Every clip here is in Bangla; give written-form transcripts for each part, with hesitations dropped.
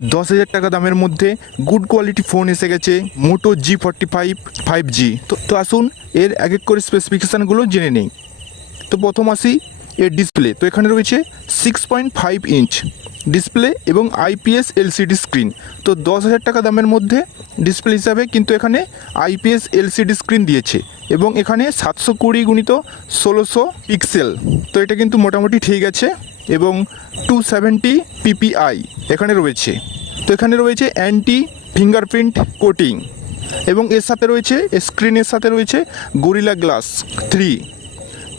10,000 টাকা দামের মধ্যে গুড কোয়ালিটি ফোন এসে গেছে মোটো G45 5G। তো আসুন এর এক এক করে স্পেসিফিকেশানগুলো জেনে নেই। তো প্রথম আসি এর ডিসপ্লে। তো এখানে রয়েছে 6.5 ইঞ্চ ডিসপ্লে এবং IPS LCD স্ক্রিন। তো 10,000 টাকা দামের মধ্যে ডিসপ্লে হিসাবে কিন্তু এখানে IPS LCD স্ক্রিন দিয়েছে এবং এখানে 720x1600 পিক্সেল। তো এটা কিন্তু মোটামুটি ঠিক আছে এবং 270 PPI এখানে রয়েছে। তো এখানে রয়েছে অ্যান্টি ফিঙ্গারপ্রিন্ট কোটিং এবং এর সাথে রয়েছে স্ক্রিনের সাথে রয়েছে গরিলা গ্লাস 3।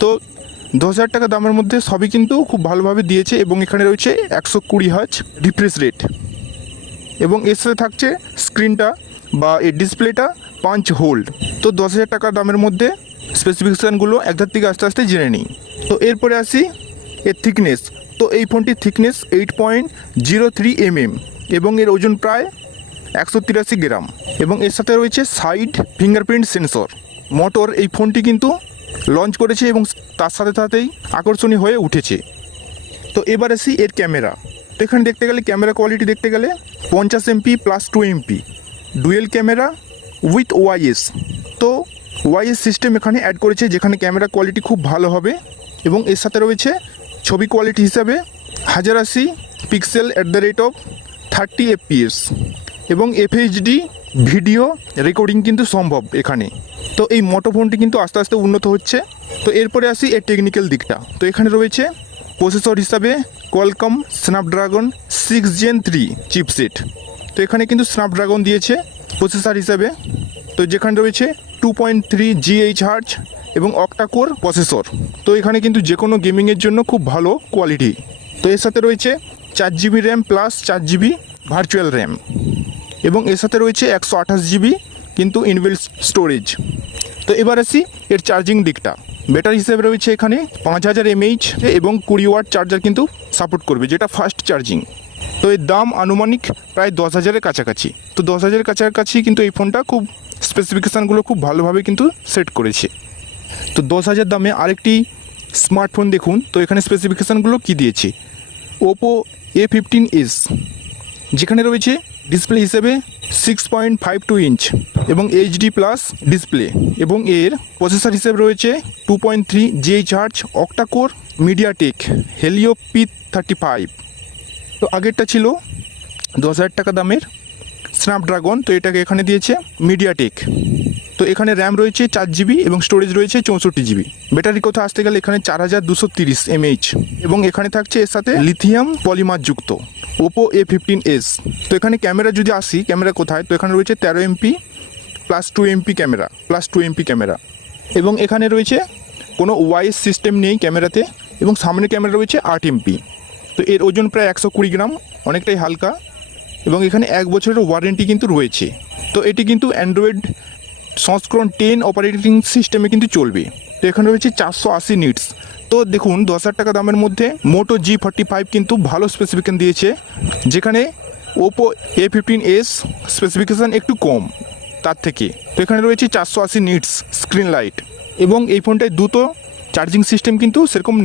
তো 10,000 টাকা দামের মধ্যে সবই কিন্তু খুব ভালোভাবে দিয়েছে এবং এখানে রয়েছে 120 হার্জ রিফ্রেশ রেট এবং এর সাথে থাকছে স্ক্রিনটা বা এই ডিসপ্লেটা পাঞ্চ হোল্ড। তো 10,000 টাকা দামের মধ্যে স্পেসিফিকেশানগুলো একধার থেকে আস্তে আস্তে জেনে নিই। তো এরপরে আসি এর থিকনেস। তো এই ফোনটির থিকনেস 8.03 mm এবং এর ওজন প্রায় 183 গ্রাম এবং এর সাথে রয়েছে সাইড ফিঙ্গারপ্রিন্ট সেন্সর। মোটর এই ফোনটি কিন্তু লঞ্চ করেছে এবং তার সাথে সাথেই আকর্ষণীয় হয়ে উঠেছে। তো এবার আসি এর ক্যামেরা। তো এখানে দেখতে গেলে ক্যামেরা কোয়ালিটি দেখতে গেলে 50 MP + 2 MP dual camera with OIS। তো OIS সিস্টেম এখানে অ্যাড করেছে যেখানে ক্যামেরা কোয়ালিটি খুব ভালো হবে এবং এর সাথে রয়েছে ছবি কোয়ালিটি হিসাবে 1080 পিক্সেল @30 FPS এবং FHD ভিডিও রেকর্ডিং কিন্তু সম্ভব এখানে। তো এই মোটো ফোনটি কিন্তু আস্তে আস্তে উন্নত হচ্ছে। তো এরপরে আসি এর টেকনিক্যাল দিকটা। তো এখানে রয়েছে প্রসেসর হিসাবে কোয়ালকম স্ন্যাপড্রাগন 6 Gen 3 চিপসেট। তো এখানে কিন্তু স্ন্যাপড্রাগন দিয়েছে প্রসেসর হিসাবে। তো যেখানে রয়েছে 2.3 GHz এবং অক্টাকোর প্রসেসর। তো এখানে কিন্তু যে কোনো গেমিংয়ের জন্য খুব ভালো কোয়ালিটি। তো এর সাথে রয়েছে 4GB RAM plus 4GB virtual RAM এবং এর সাথে রয়েছে 128GB কিন্তু ইনবিল্ট স্টোরেজ। তো এবার আসি এর চার্জিং দিকটা। ব্যাটারি হিসেবে রয়েছে এখানে 5000 mAh এবং 20 ওয়াট চার্জার কিন্তু সাপোর্ট করবে যেটা ফাস্ট চার্জিং। তো এর দাম আনুমানিক প্রায় 10,000-এর কাছাকাছি। তো 10,000-এর কাছাকাছি কিন্তু এই ফোনটা খুব স্পেসিফিকেশানগুলো খুব ভালোভাবে কিন্তু সেট করেছে। তো 10,000 দামে আরেকটি স্মার্টফোন দেখুন। তো এখানে স্পেসিফিকেশানগুলো কী দিয়েছে। ওপো A15s যেখানে রয়েছে ডিসপ্লে হিসেবে 6.52 ইঞ্চ এবং HD+ ডিসপ্লে এবং এর প্রসেসর হিসেবে রয়েছে 2.3 GHz octa-core MediaTek Helio P35। তো আগেরটা ছিল 10,000 টাকা দামের স্ন্যাপড্রাগন। তো এটাকে এখানে দিয়েছে মিডিয়াটেক। তো এখানে র্যাম রয়েছে 4GB এবং স্টোরেজ রয়েছে 64GB। ব্যাটারি কথা আসতে গেলে এখানে 4230 mAh এবং এখানে থাকছে এর সাথে লিথিয়াম পলিমার যুক্ত ওপো A15s। তো এখানে ক্যামেরা যদি আসি, ক্যামেরা কোথায়, তো এখানে রয়েছে 13 MP + 2 MP ক্যামেরা এবং এখানে রয়েছে কোনো OIS সিস্টেম নেই ক্যামেরাতে এবং সামনে ক্যামেরা রয়েছে 8 MP। তো এর ওজন প্রায় 120 গ্রাম, অনেকটাই হালকা এবং এখানে 1 বছরের ওয়ারেন্টি কিন্তু রয়েছে। তো এটি কিন্তু অ্যান্ড্রয়েড সংস্করণ 10 অপারেটিং সিস্টেমে কিন্তু চলবে। তো এখানে রয়েছে 480 নিটস। তো দেখুন 10,000 টাকা দামের মধ্যে মোটো G45 কিন্তু ভালো স্পেসিফিকেশন দিয়েছে যেখানে ওপো A15s স্পেসিফিকেশান একটু কম তার থেকে। তো এখানে রয়েছে 480 নিটস স্ক্রিন লাইট এবং এই ফোনটায় দ্রুত চার্জিং সিস্টেম কিন্তু সেরকম নেই।